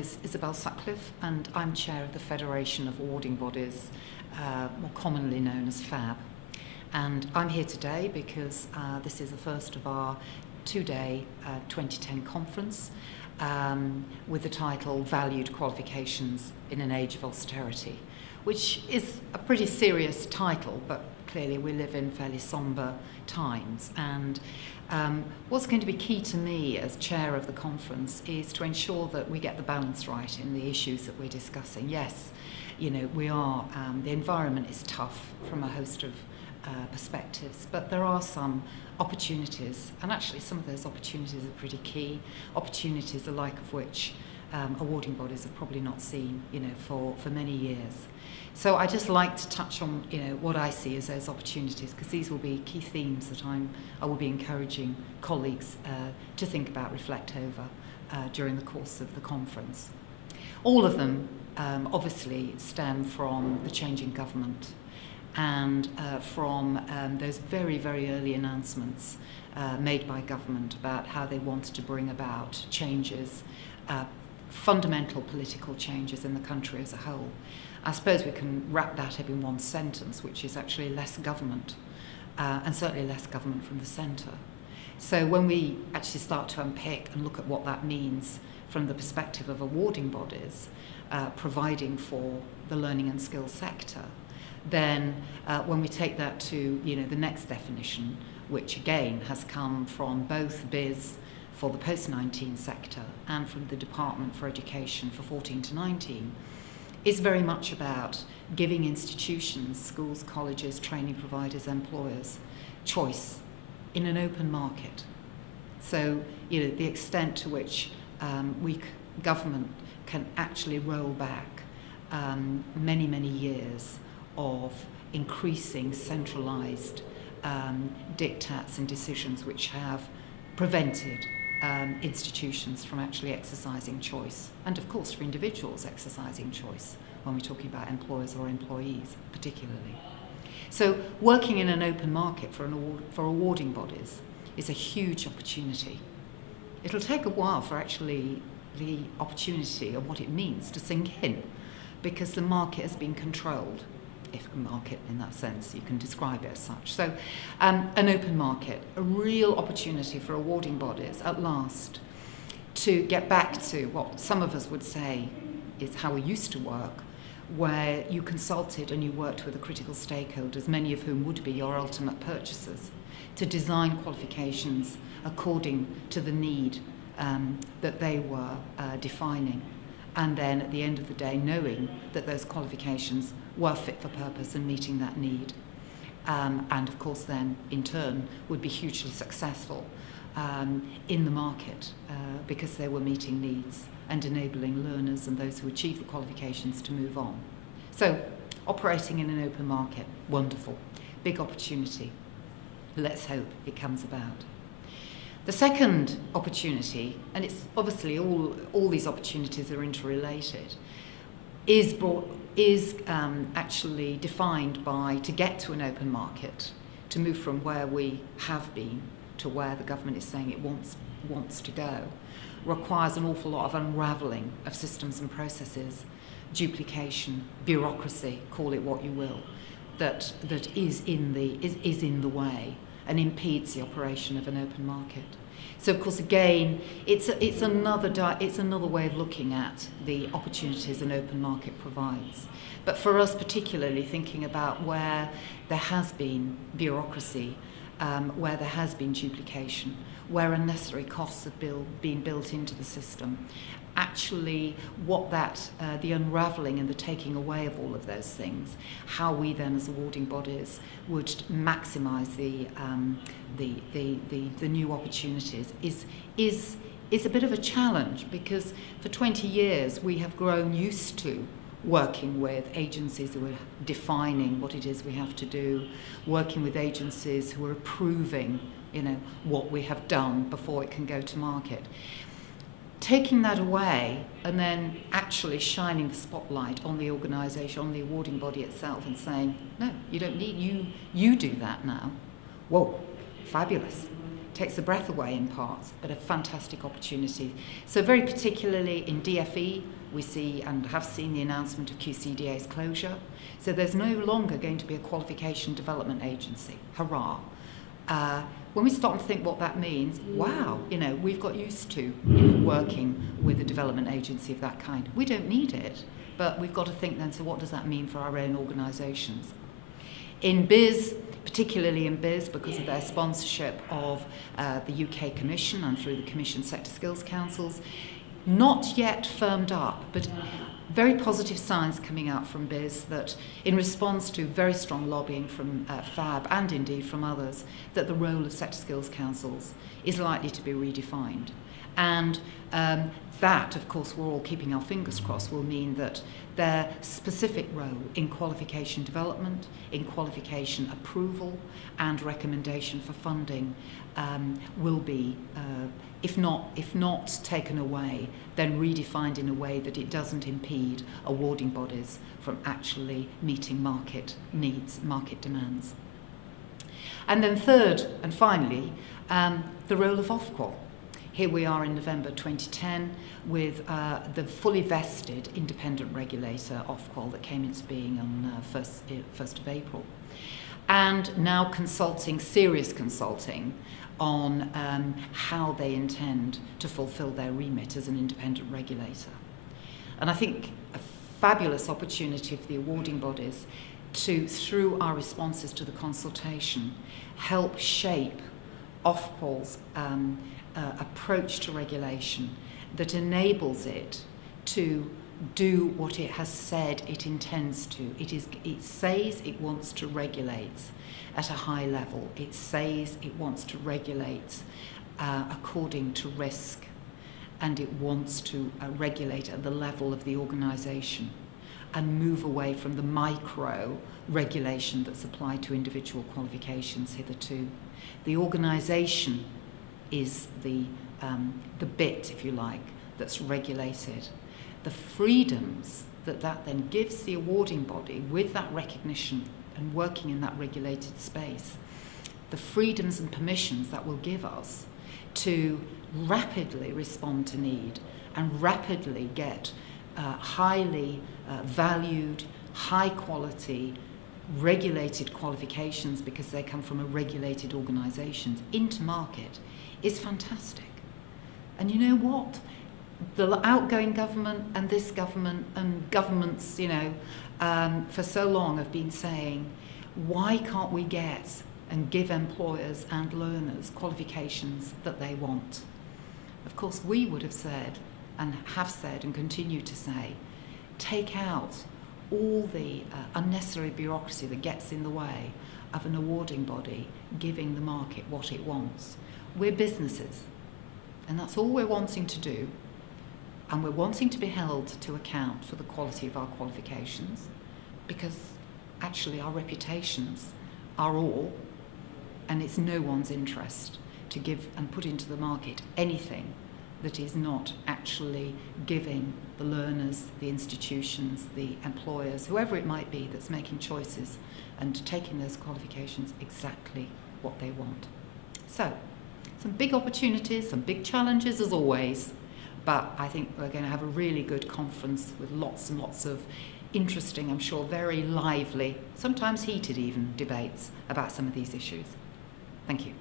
is Isabel Sutcliffe, and I'm chair of the Federation of Awarding Bodies, more commonly known as FAB. And I'm here today because this is the first of our two-day 2010 conference with the title Valued Qualifications in an Age of Austerity, which is a pretty serious title, but clearly we live in fairly sombre times. And what's going to be key to me as chair of the conference is to ensure that we get the balance right in the issues that we're discussing. Yes, you know, we are, the environment is tough from a host of perspectives, but there are some opportunities, and actually some of those opportunities are pretty key, opportunities the like of which awarding bodies have probably not seen, you know, for many years. So I just like to touch on, you know, what I see as those opportunities, because these will be key themes that I will be encouraging colleagues to think about, reflect over during the course of the conference. All of them obviously stem from the change in government and from those very, very early announcements made by government about how they wanted to bring about changes, fundamental political changes in the country as a whole. I suppose we can wrap that up in one sentence, which is actually less government, and certainly less government from the centre. So when we actually start to unpick and look at what that means from the perspective of awarding bodies, providing for the learning and skills sector, then when we take that to, you know, the next definition, which again has come from both BIS for the post-19 sector and from the Department for Education for 14 to 19, is very much about giving institutions, schools, colleges, training providers, employers, choice in an open market. So, you know, the extent to which government can actually roll back many, many years of increasing centralised diktats and decisions which have prevented institutions from actually exercising choice, and of course for individuals exercising choice when we're talking about employers or employees particularly. So working in an open market for awarding bodies is a huge opportunity. It'll take a while for actually the opportunity and what it means to sink in, because the market has been controlled, if a market in that sense, you can describe it as such. So an open market, a real opportunity for awarding bodies at last to get back to what some of us would say is how we used to work, where you consulted and you worked with the critical stakeholders, many of whom would be your ultimate purchasers, to design qualifications according to the need that they were defining. And then at the end of the day, knowing that those qualifications were fit for purpose and meeting that need. And of course then, in turn, would be hugely successful in the market because they were meeting needs and enabling learners and those who achieve the qualifications to move on. So, operating in an open market, wonderful. Big opportunity. Let's hope it comes about. The second opportunity, and it's obviously all these opportunities are interrelated, is actually defined by, to get to an open market, to move from where we have been to where the government is saying it wants to go, requires an awful lot of unravelling of systems and processes, duplication, bureaucracy, call it what you will, that is in the way and impedes the operation of an open market. So of course again, it's another way of looking at the opportunities an open market provides. But for us particularly, thinking about where there has been bureaucracy, where there has been duplication, where unnecessary costs have been built into the system, actually what the unravelling and the taking away of all of those things, how we then as awarding bodies would maximise the new opportunities is a bit of a challenge, because for 20 years we have grown used to working with agencies who are defining what it is we have to do, working with agencies who are approving, you know, what we have done before it can go to market. Taking that away and then actually shining the spotlight on the organisation, on the awarding body itself, and saying, no, you don't need, you do that now. Whoa, fabulous. takes the breath away in parts, but a fantastic opportunity. So very particularly in DFE, we see and have seen the announcement of QCDA's closure. So there's no longer going to be a qualification development agency. Hurrah. When we stop and think what that means, wow, we've got used to working with a development agency of that kind. We don't need it, but we've got to think then, so what does that mean for our own organisations? In BIS, particularly in BIS, because of their sponsorship of the UK Commission and through the Commission Sector Skills Councils, not yet firmed up, but very positive signs coming out from BIS that in response to very strong lobbying from FAB and indeed from others, that the role of sector skills councils is likely to be redefined. And that, of course, we're all keeping our fingers crossed, will mean that their specific role in qualification development, in qualification approval and recommendation for funding will be, if not taken away, then redefined in a way that it doesn't impede awarding bodies from actually meeting market needs, market demands. And then third and finally, the role of Ofqual. Here we are in November 2010 with the fully vested independent regulator, Ofqual, that came into being on 1st of April. And now consulting, serious consulting, on how they intend to fulfil their remit as an independent regulator. And I think a fabulous opportunity for the awarding bodies to, through our responses to the consultation, help shape Ofqual's approach to regulation that enables it to do what it has said it intends to. It says it wants to regulate at a high level. It says it wants to regulate according to risk, and it wants to regulate at the level of the organisation and move away from the micro regulation that's applied to individual qualifications hitherto. The organisation is the bit, if you like, that's regulated. The freedoms that then gives the awarding body with that recognition and working in that regulated space, the freedoms and permissions that will give us to rapidly respond to need and rapidly get highly valued, high quality, regulated qualifications because they come from a regulated organisation into market is fantastic. And you know what? The outgoing government and this government and governments, for so long have been saying, why can't we get and give employers and learners qualifications that they want? Of course, we would have said and have said and continue to say, take out all the unnecessary bureaucracy that gets in the way of an awarding body giving the market what it wants. We're businesses, and that's all we're wanting to do. And we're wanting to be held to account for the quality of our qualifications, because actually our reputations are all, and it's no one's interest to give and put into the market anything that is not actually giving the learners, the institutions, the employers, whoever it might be that's making choices and taking those qualifications exactly what they want. So, some big opportunities, some big challenges as always, but I think we're going to have a really good conference with lots and lots of interesting, I'm sure, very lively, sometimes heated even, debates about some of these issues. Thank you.